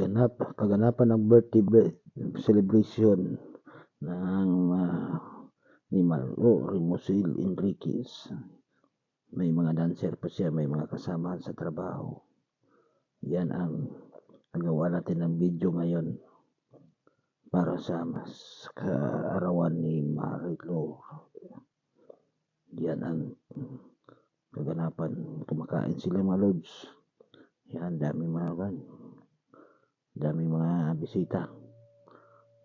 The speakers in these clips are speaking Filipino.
kaganapan ng birthday celebration ng ni Mario Hermosil Enriquez. May mga dancer pa siya, may mga kasamahan sa trabaho. Yan ang nagawa natin ng video ngayon para sa mas kaarawan ni Marilo. Yan ang kaganapan. Kumakain sila mga lods. Yan, daming mga bisita.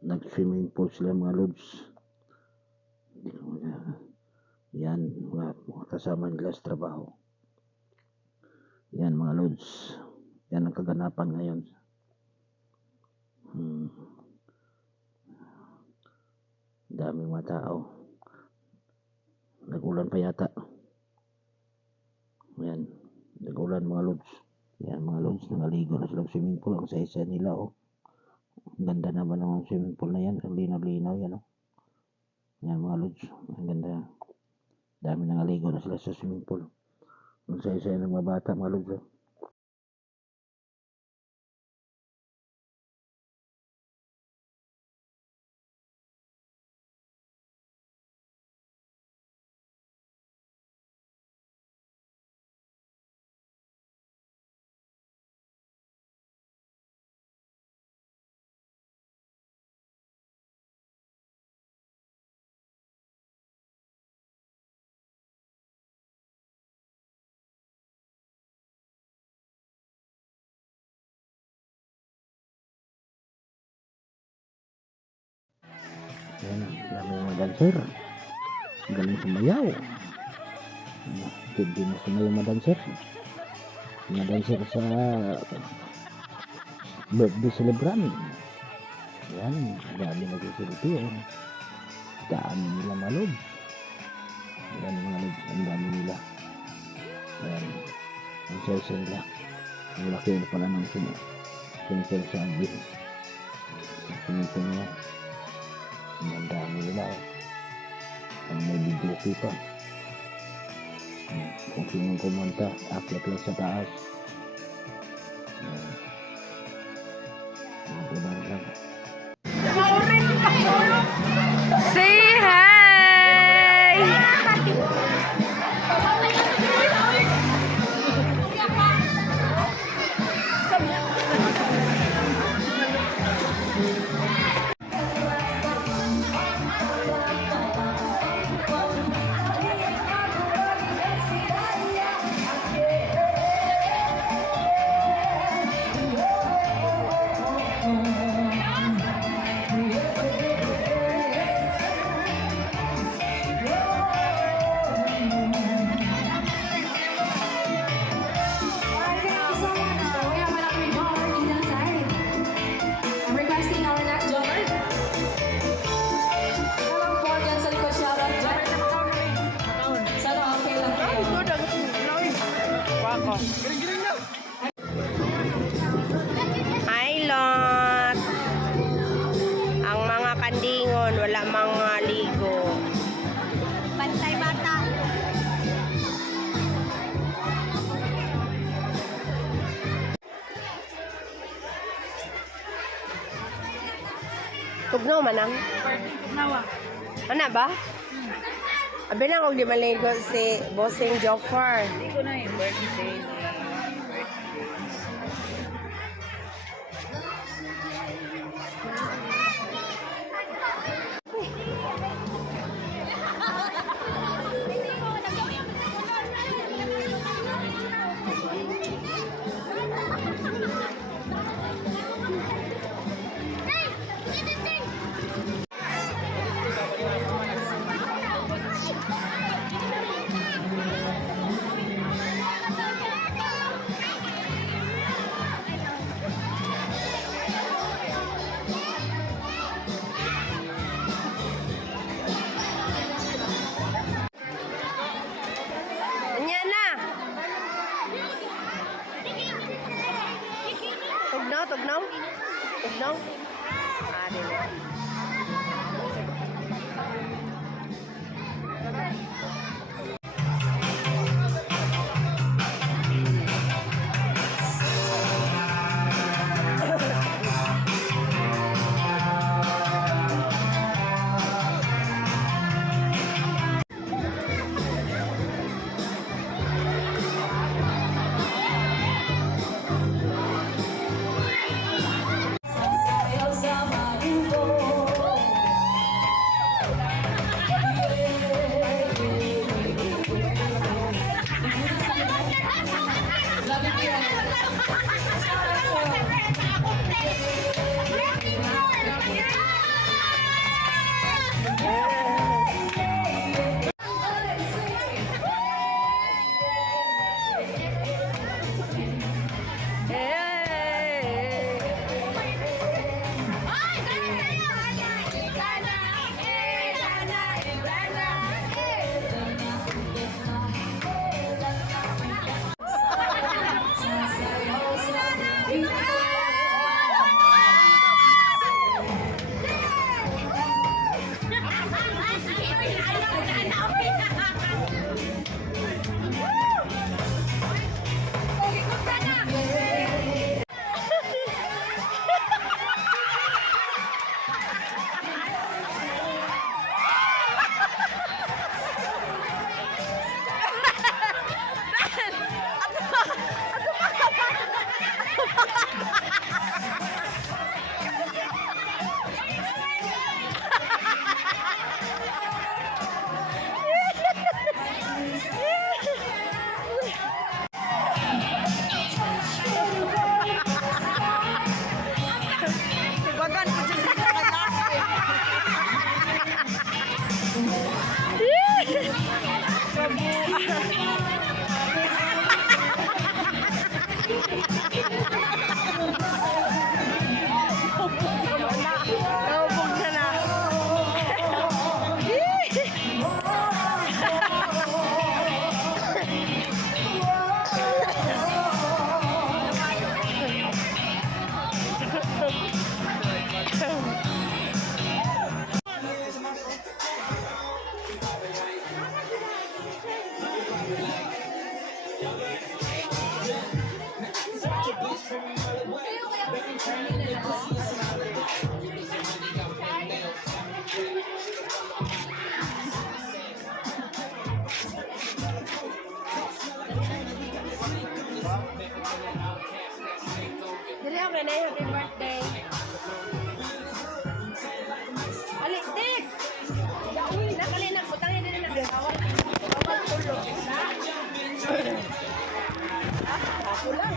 Nag-swimming pool sila mga lods. Yan, mga kasama nila sa trabaho. Yan mga lods. Yan ang kaganapan ngayon. Daming mga tao. Nag-ulan pa yata. Yan, nag-ulan mga lods. Yan mga lods, nangaligo na sila swimming pool. Ang sa-isa nila Ang ganda naman ng swimming pool na yan. Ang linaw-linaw yan Yan mga lods, ang ganda. Dami nangaligo na sila sa swimming pool. Ang sa-isa ng mga bata mga lods. Yan, dami mga dancer. Galing sumayaw. Hindi na sumayaw mga dancer. Mga dancer sa birthday celebrant. Yan, dami nagsisilpi. Dami nila mga lods. Yan mga lods, ang dami nila. Yan, ang sa-isa nila. Ang laki na pala ng sinisel sa amin. Sinisel nila. Ang dami nila. Ang may video pa. Kung sinong kumanta, akyat lang sa taas. Iban lang. Say hi! Hi, Lot. Ang mga kandingon, wala mga ligo. Bantay bata. Tugnaw manang? Ano ba? Abi lang kung di maligo si Bossing Joffar. Hindi ko na yung birthday. Tugnaw? Tugnaw? Ah, dili. Ayaw ka na happy birthday. Ali, Tek! Uy, nakali na. Butangin din na. Awal tulo. Ako lang.